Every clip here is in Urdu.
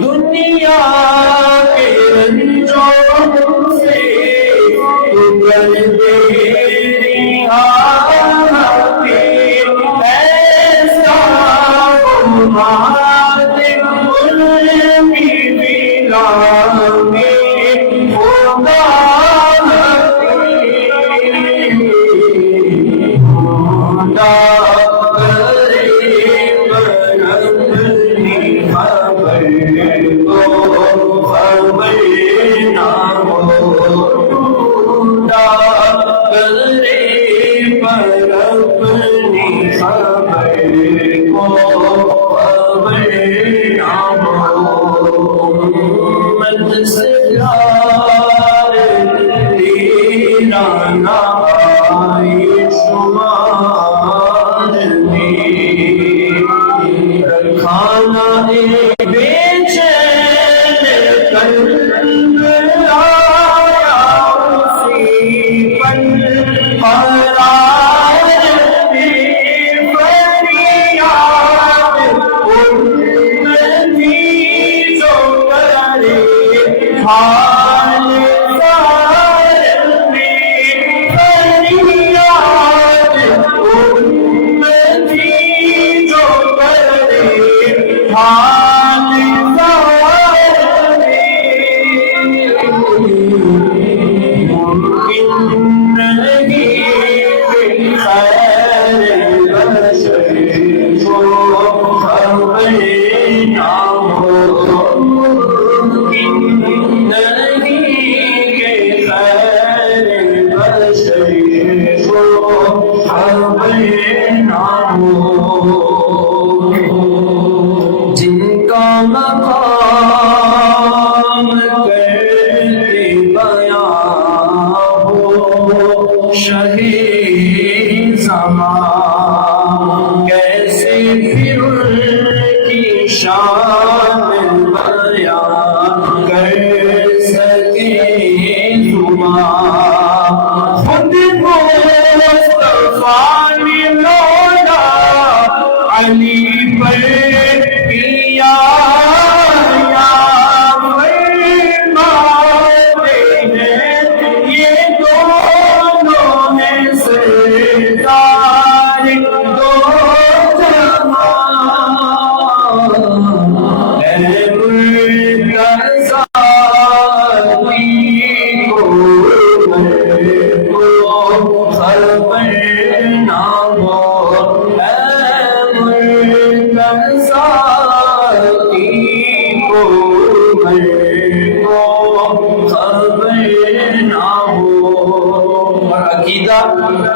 دنیا کے رنجوں سے تو کر دے ایسا ہمارے ملک بلا میں ہوگا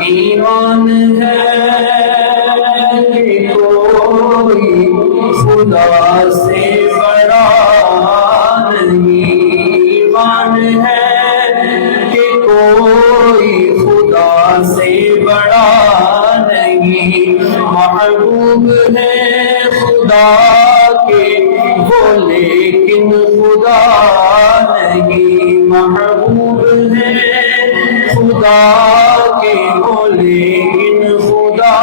ایمان ہے کہ کوئی خدا سے بڑا نہیں، ایمان ہے کہ کوئی خدا سے بڑا نہیں، محبوب ہے خدا کے وہ لیکن خدا نہیں، محبوب ہے خدا لیکن خدا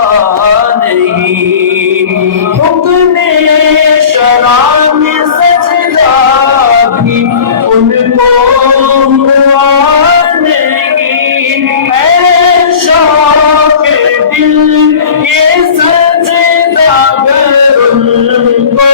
نہیں، حکم شرع میں سجدہ بھی ان کو ہوا نہیں، اے شوق دل یہ سجدہ گر ان کو